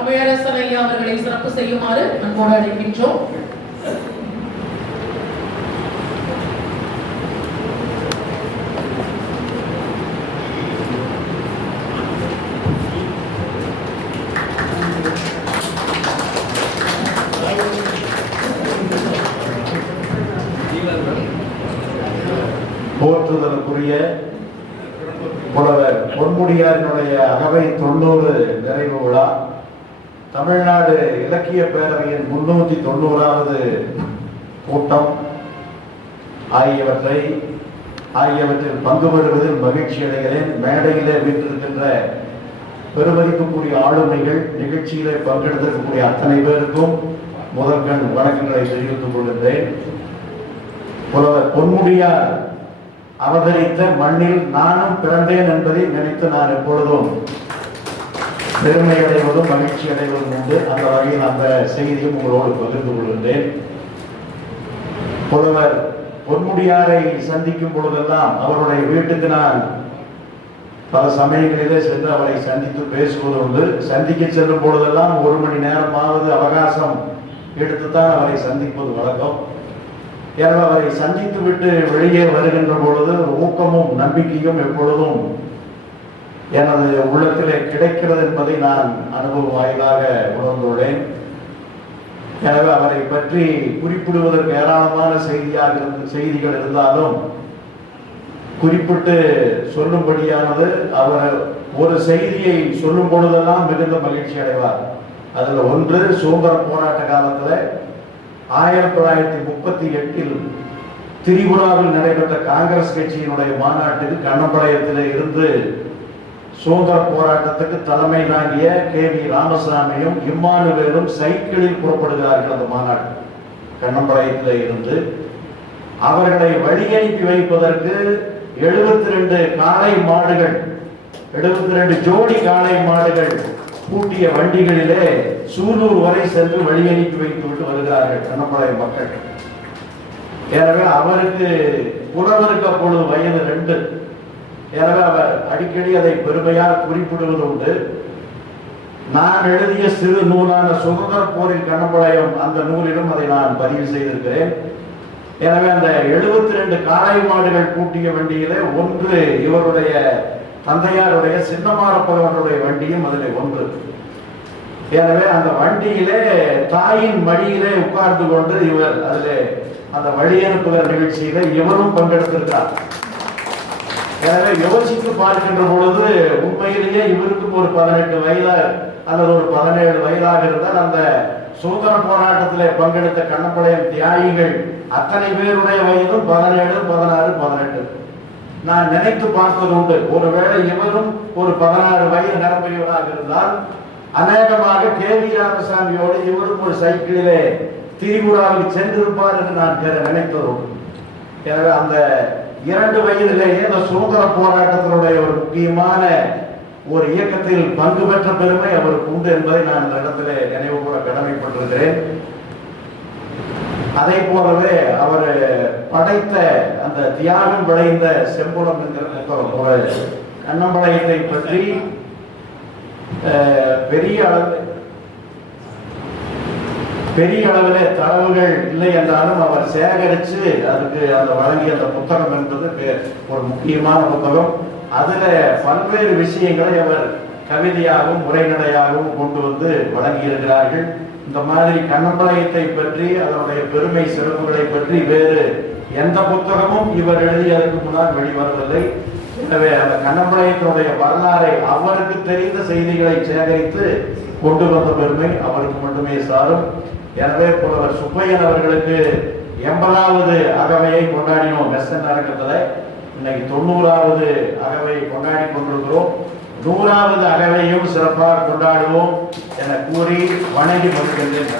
அவையரசன் ஐயா அவர்களை சிறப்பு செய்யுமாறு அன்போடு அழைக்கின்றோம். போற்றுதலுக்குரிய புலவர் பொன்முடியாரினுடைய அகவை தொண்ணூறு நிறைவு விழா. தமிழ்நாடு இலக்கிய பேரவையின் முன்னூத்தி தொண்ணூறாவது கூட்டம். ஆகியவற்றை ஆகியவற்றில் பங்கு பெறுவதில் மகிழ்ச்சி அடைகிறேன். மேடையிலே வீட்டிருக்கின்ற பெருமதிப்புக்குரிய ஆளுமைகள் நிகழ்ச்சியிலே பங்கெடுத்திருக்கக்கூடிய அத்தனை பேருக்கும் முதற்கண் வணக்கங்களை தெரிவித்துக் கொள்கின்றேன். புலவர் பொன்முடியார் அவதரித்த மண்ணில் நானும் பிறந்தேன் என்பதை நினைத்து நான் எப்பொழுதும் பெருமை அடைவதும் மகிழ்ச்சி அடைவதும் உண்டு. அந்த வகையில் அந்த செய்தியும் உங்களோடு பகிர்ந்து கொள்கின்றேன். புலவர் பொன்முடியாரை சந்திக்கும் பொழுதெல்லாம் அவருடைய வீட்டுக்கு நான் பல சமயங்களிலே சென்று அவரை சந்தித்து பேசுவது உண்டு. சந்திக்க செல்லும் பொழுதெல்லாம் ஒரு மணி நேரமாவது அவகாசம் எடுத்துத்தான் அவரை சந்திப்பது வழக்கம். எனவே அவரை சந்தித்து விட்டு வெளியே வருகின்ற பொழுது ஊக்கமும் நம்பிக்கையும் எப்பொழுதும் எனது உள்ளத்திலே கிடைக்கிறது என்பதை நான் அனுபவம் வாயிலாக உணர்ந்துள்ளேன். எனவே அவரை பற்றி குறிப்பிடுவதற்கு ஏராளமான செய்தியாக இருந்து செய்திகள் இருந்தாலும் குறிப்பிட்டு சொல்லும்படியானது அவர் ஒரு செய்தியை சொல்லும் பொழுதெல்லாம் மிகுந்த மகிழ்ச்சி அடைவார். அதில் ஒன்று சுதந்திர போராட்ட காலத்தில் ஆயிரத்தி தொள்ளாயிரத்தி முப்பத்தி எட்டில் திரிபுராவில் நடைபெற்ற காங்கிரஸ் கட்சியினுடைய மாநாட்டில் கண்ணம்பாளையத்தில் இருந்து சுதந்திர போராட்டத்துக்கு தலைமை தாங்கிய கே வி ராமசாமியும் இம்மானுவேலும் சைக்கிளில் புறப்படுகிறார்கள் அந்த மாநாடு. கண்ணம்பாளையத்தில் இருந்து அவர்களை வழியனுப்பி வைப்பதற்கு எழுபத்தி ரெண்டு காளை மாடுகள் எழுபத்தி ரெண்டு ஜோடி காளை மாடுகள் பூட்டிய வண்டிகளிலே சூலூர் வரை சென்று வழியனுப்பி வைத்து விட்டு வருகிறார்கள் கண்ணம்பாளைய மக்கள். எனவே அவருக்கு புலவருக்கு அப்பொழுது வயது ரெண்டு. எனவே அவர் அடிக்கடி அதை பெருமையாக குறிப்பிடுவது உண்டு நான் எழுதிய சிறு நூலான சுதந்திர போரில் கண்ணம்பாளையம் அந்த நூலிலும் அதை நான் பதிவு செய்திருக்கிறேன். எனவே அந்த எழுபத்தி ரெண்டு காளை மாடுகள் பூட்டிய வண்டியிலே ஒன்று இவருடைய தந்தையாருடைய சின்னமாரப்பகவனுடைய வண்டியும் அதில் ஒன்று. எனவே அந்த வண்டியிலே தாயின் மடியிலே உட்கார்ந்து கொண்டு இவர் அதில் அந்த வழி அனுப்புகிற நிகழ்ச்சியில இவரும் பங்கெடுத்திருக்கிறார். எனவே யோசித்து பார்க்கின்ற பொழுது உண்மையிலேயே இவருக்கும் ஒரு பதினெட்டு வயதா அல்லது ஒரு பதினேழு வயதாக இருந்தால் அந்த சுதந்திர போராட்டத்தில் பங்கெடுத்த கண்ணப்பாளையம் தியாகிகள் அத்தனை பேருடைய வயதும் பதினேழு பதினாறு பதினெட்டு. நான் நினைத்து பார்த்தது உண்டு. ஒருவேளை இவரும் ஒரு பதினாறு வயது நிரம்பியவராக இருந்தால் அநேகமாக கே வி ராமசாமியோடு இவரும் ஒரு சைக்கிளிலே திரிபுராவுக்கு சென்றிருப்பார் என்று நான் தெ- எனவே அந்த இரண்டு வயதிலேயே இந்த சுதந்திர போராட்டத்தினுடைய ஒரு முக்கியமான ஒரு இயக்கத்தில் பங்கு பெற்ற பெருமை அவருக்கு உண்டு என்பதை நான் இந்த இடத்துல நினைவு கூற கடமைப்பட்டிருக்கிறேன். அதை போலவே அவர் படைத்த அந்த தியாகம் விளைந்த செம்புலம் என்கிற புத்தகம் ஒரு பற்றி அஹ், பெரிய அளவு பெரிய அளவில் தரவுகள் இல்லை என்றாலும் அவர் சேகரித்து அதுக்கு அந்த வழங்கிய அந்த புத்தகம் என்பது பெ- ஒரு முக்கியமான புத்தகம். அதில் பல்வேறு விஷயங்களை அவர் கவிதையாகவும் உரைநடையாகவும் கொண்டு வந்து வழங்கியிருக்கிறார்கள். இந்த மாதிரி கண்ணம்பாயத்தை பற்றி அதனுடைய பெருமை சிறப்புகளை பற்றி வேறு எந்த புத்தகமும் இவர் எழுதியதற்கு முன்னால் வெளிவரவில்லை. எனவே அந்த கண்ணம்பாயத்தினுடைய வரலாறை அவருக்கு தெரிந்த செய்திகளை சேகரித்து கொண்டு வந்த பெருமை அவருக்கு மட்டுமே சாரும். எனவே புலவர் சுப்பையன் அவர்களுக்கு எண்பதாவது அகவையை கொண்டாடினோம். மெஸ்ஸன் அரங்கத்துல இன்னைக்கு தொண்ணூறாவது அகவையை கொண்டாடி கொண்டிருக்கிறோம். நூறாவது அகவையும் சிறப்பாக கொண்டாடுவோம் என கூறி வணங்கி வருகின்றேன்